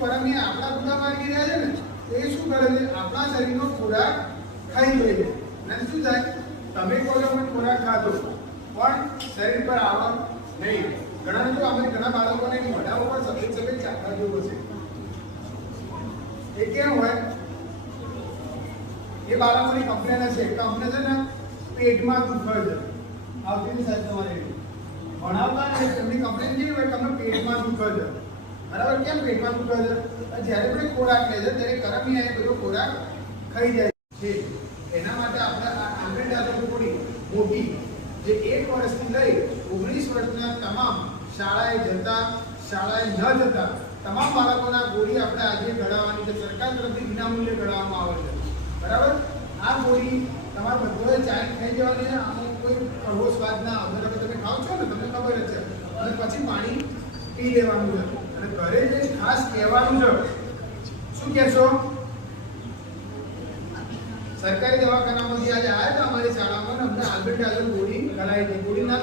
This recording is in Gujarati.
પરમી આપણા ગુદા માર્ગી રહ્યા છે ને એ શું કરે છે આપણા શરીરનો ખોરાક ખાઈ લે છે અને શું થાય તમે કોઈ પણ ખોરાક ખાધો પણ શરીર પર આવવા નહીં ઘણા તો અમે ઘણા બાળકોને મોઢા ઉપર સફેદ સફેદ ચાકડા જોવો છે એ કેમ હોય એ બાળકોની કમ્પ્લેન હશે કે અમને છે ને પેટમાં દુખે છે આવતી સાહેબ તમારે ભણાવતા ને એમની કમ્પ્લેન કેવી હોય તમને પેટમાં દુખે છે બરાબર કેમ પેટમાં દુખે છે જ્યારે પણ ખોરાક લે છે ત્યારે કરમી આ બધો ખોરાક ખાઈ જાય છે એના માટે આપણે આ આંગળી દાદા થોડી મોટી જે 1 વર્ષથી લઈ 19 વર્ષના તમામ શાળાએ જતા શાળાએ ન જતા તમામ બાળકોના ગોળી આપણે આજે ઘડાવવાની છે સરકાર તરફથી વિનામૂલ્યે ઘડાવવામાં આવે છે બરાબર આ ગોળી તમારે બધોએ ચાય ખાઈ જવાની છે આમાં કોઈ કડવો સ્વાદ ના આવે તમે ખાવ છો ને તમને ખબર જ છે અને પછી પાણી પી લેવાનું છે અને ઘરે જે ખાસ કહેવાનું છે શું કહેશો સરકારી દવાખાનામાંથી આજે આવ્યા હતા અમારી શાળામાં અમને આલ્બર્ટ ગોળી કરાવી હતી ગોળીના